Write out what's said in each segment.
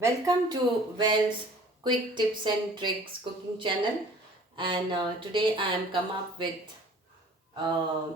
Welcome to Well's Quick Tips and Tricks cooking channel, and today I am come up with uh,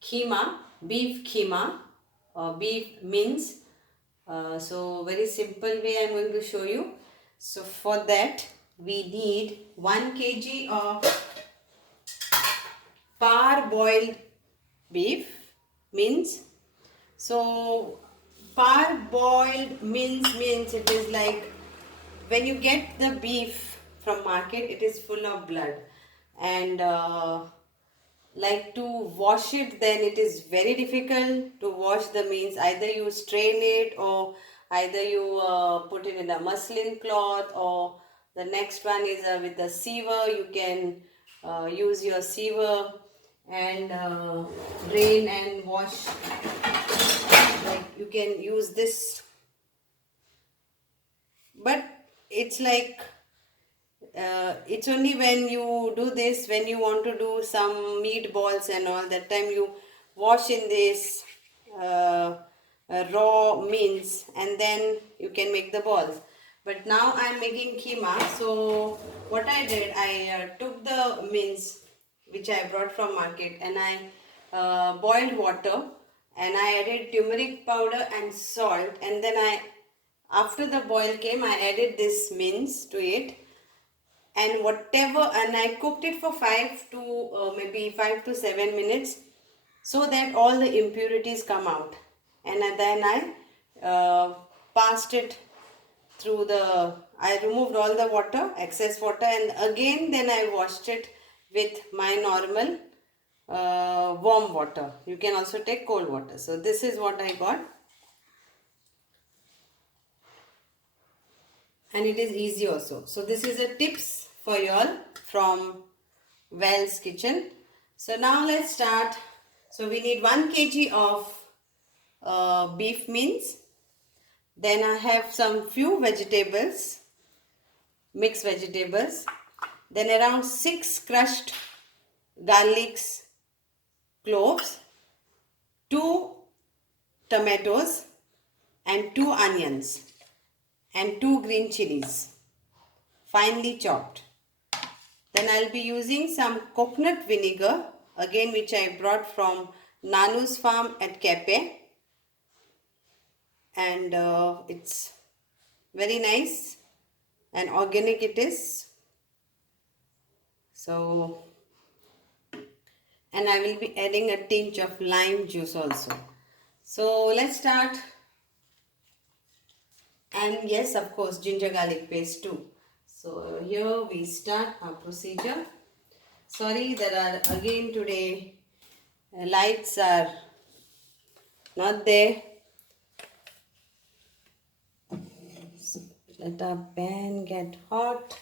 keema, beef keema, beef mince. So very simple way I am going to show you. So for that we need 1 kg of parboiled beef mince. So parboiled mince means it is like when you get the beef from market, it is full of blood, and like to wash it, then it is very difficult to wash the means. Either you strain it, or either you put it in a muslin cloth, or the next one is with a sieve. You can use your sieve and drain and wash. Like you can use this, but it's like it's only when you do this, when you want to do some meatballs and all, that time you wash in this raw mince, and then you can make the balls. But now I'm making keema. So what I did, I took the mince which I brought from market, and I boiled water, and I added turmeric powder and salt, and then after the boil came, I added this mince to it, and I cooked it for 5 to maybe 5 to 7 minutes, so that all the impurities come out. And then I passed it through the I removed all the water, excess water, and again then I washed it with my normal warm water. You can also take cold water. So this is what I got, and it is easy also. So this is a tips for you all from Well's Kitchen. So now let's start. So we need 1 kg of beef mince. Then I have some few vegetables, mixed vegetables. Then around 6 crushed garlics, cloves, 2 tomatoes, and 2 onions, and 2 green chilies, finely chopped. Then I'll be using some coconut vinegar, again which I brought from Nanu's farm at Kepe, and it's very nice and organic it is. So, and I will be adding a tinge of lime juice also. So let's start. And yes, of course, ginger garlic paste too. So here we start our procedure. Sorry, there are again today lights are not there. So let our pan get hot.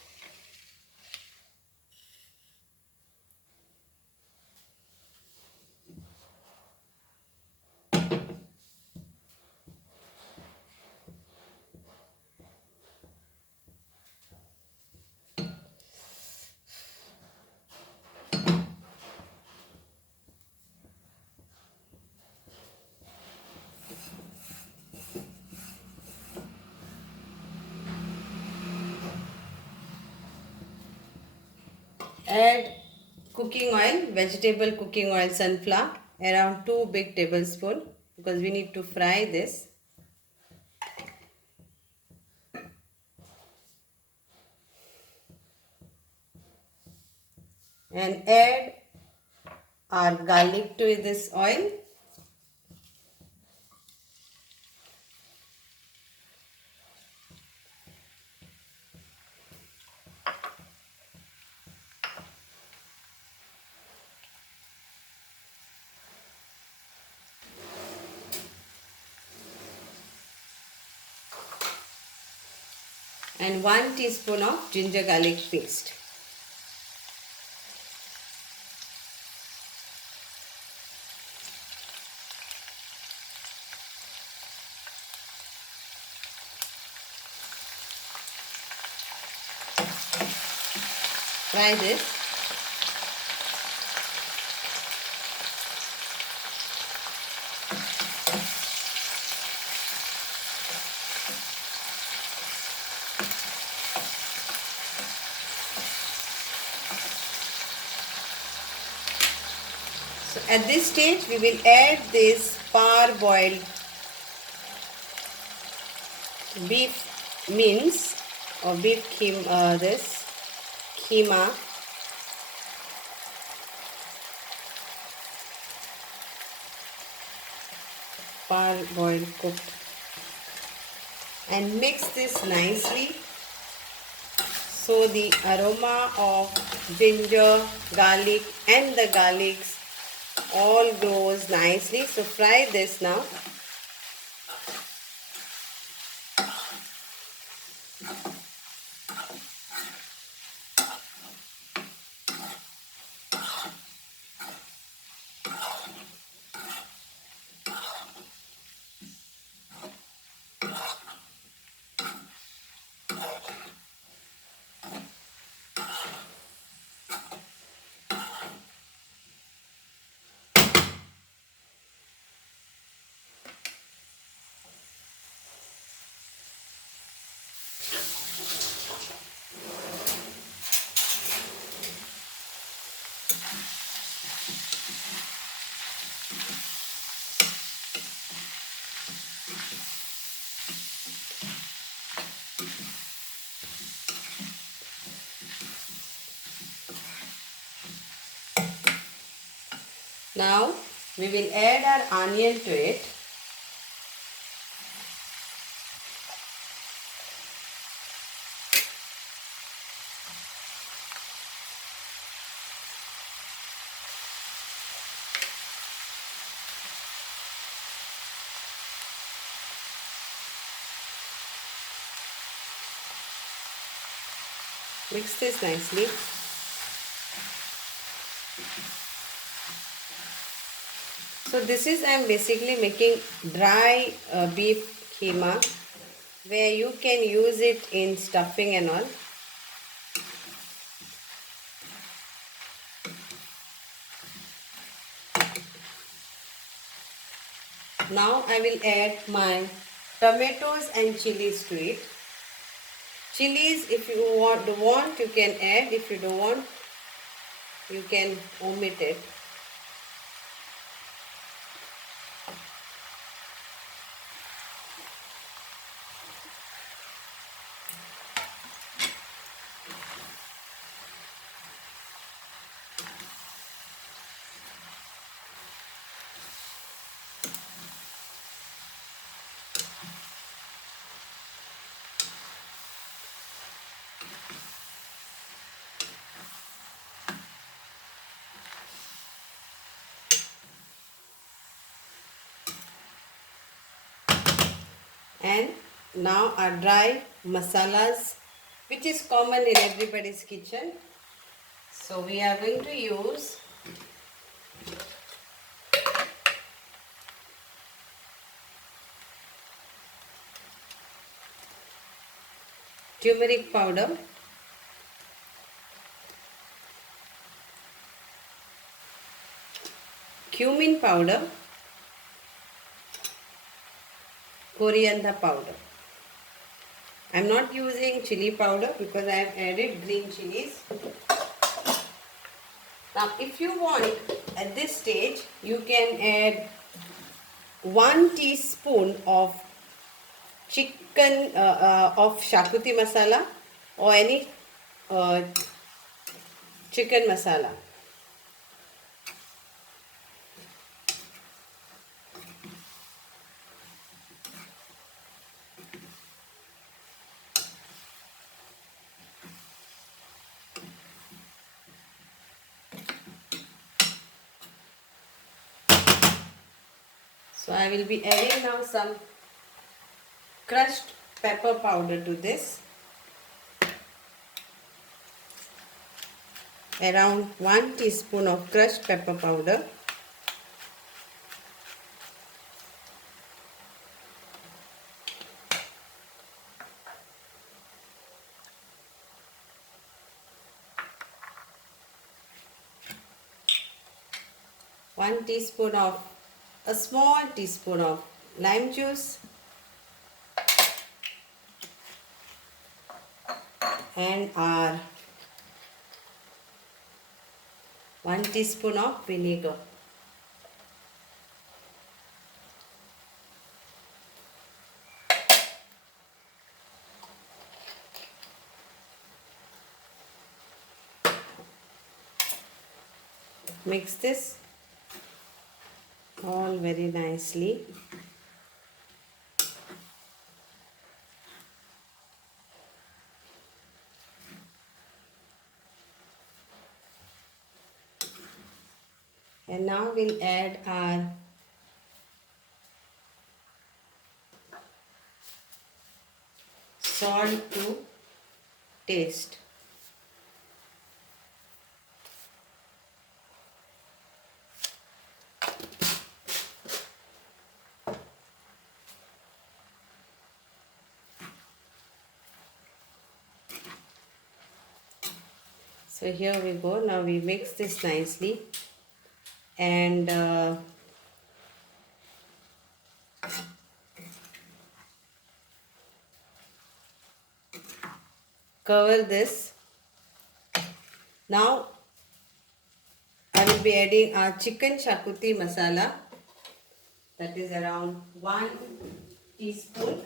Add cooking oil, vegetable cooking oil, sunflower, around 2 big tablespoons, because we need to fry this. And add our garlic to this oil. And 1 teaspoon of ginger garlic paste. Fry this. At this stage, we will add this parboiled beef mince or beef keema, this keema, parboiled cooked, and mix this nicely so the aroma of ginger, garlic and the garlics all goes nicely. So fry this now. Now we will add our onion to it. Mix this nicely. So this is, I am basically making dry beef keema, where you can use it in stuffing and all. Now I will add my tomatoes and chilies to it. Chilies, if you want you can add. If you don't want, you can omit it. And now our dry masalas, which is common in everybody's kitchen. So we are going to use turmeric powder, cumin powder, coriander powder. I am not using chili powder because I have added green chilies. Now if you want, at this stage you can add 1 teaspoon of chicken of Xacuti Masala or any chicken masala. So I will be adding now some crushed pepper powder to this. Around 1 teaspoon of crushed pepper powder. A small teaspoon of lime juice, and our 1 teaspoon of vinegar. Mix this all very nicely. And now we'll add our salt to taste. So here we go. Now we mix this nicely and cover this. Now I will be adding our chicken Xacuti masala, that is around 1 teaspoon.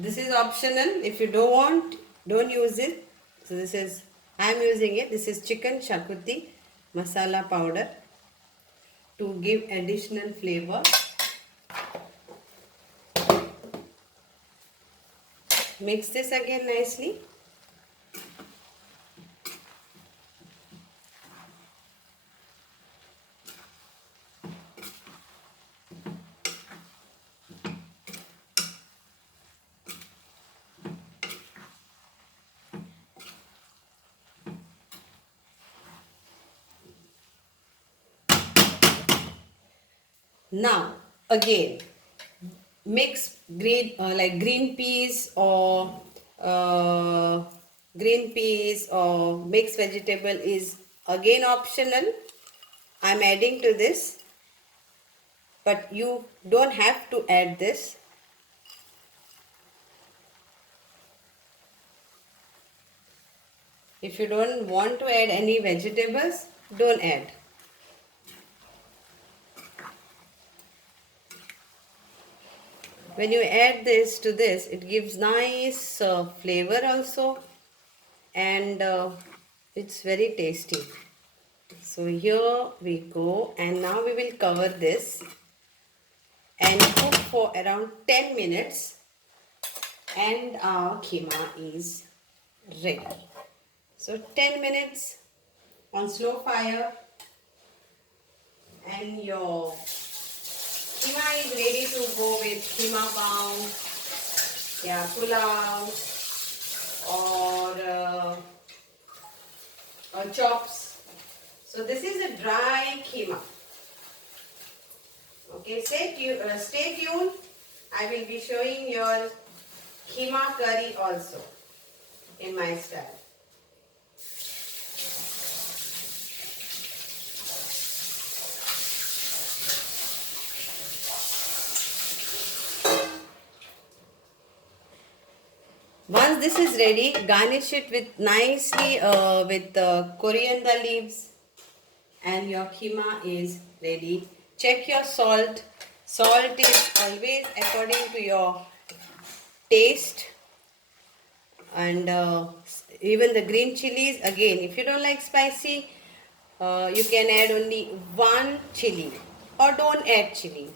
This is optional. If you don't want, don't use it. So this is, I am using it. This is chicken Xacuti masala powder to give additional flavor. Mix this again nicely. Now again mix green peas or mixed vegetable is again optional. I'm adding to this, but you don't have to add this. If you don't want to add any vegetables, don't add. When you add this to this, it gives nice flavor also, and it's very tasty. So here we go, and now we will cover this and cook for around 10 minutes, and our keema is ready. So 10 minutes on slow fire and your keema is ready to go with keema pound, yeah, pulao or chops. So this is a dry keema. Okay, stay tuned. I will be showing your keema curry also in my style. Once this is ready, garnish it with nicely with coriander leaves, and your keema is ready. Check your salt. Salt is always according to your taste, and even the green chilies, again, if you don't like spicy, you can add only one chili or don't add chili.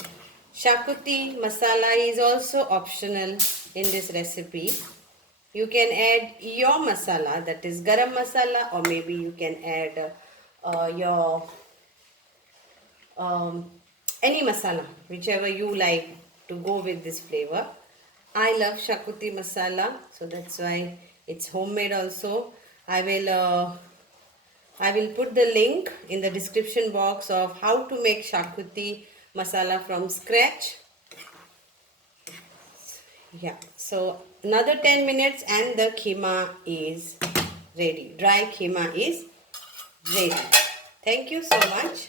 Xacuti masala is also optional in this recipe. You can add your masala, that is garam masala, or maybe you can add your any masala, whichever you like to go with this flavor. I love Xacuti masala, so that's why it's homemade also. I will put the link in the description box of how to make Xacuti masala from scratch. Yeah, so another 10 minutes and the keema is ready. Dry keema is ready. Thank you so much.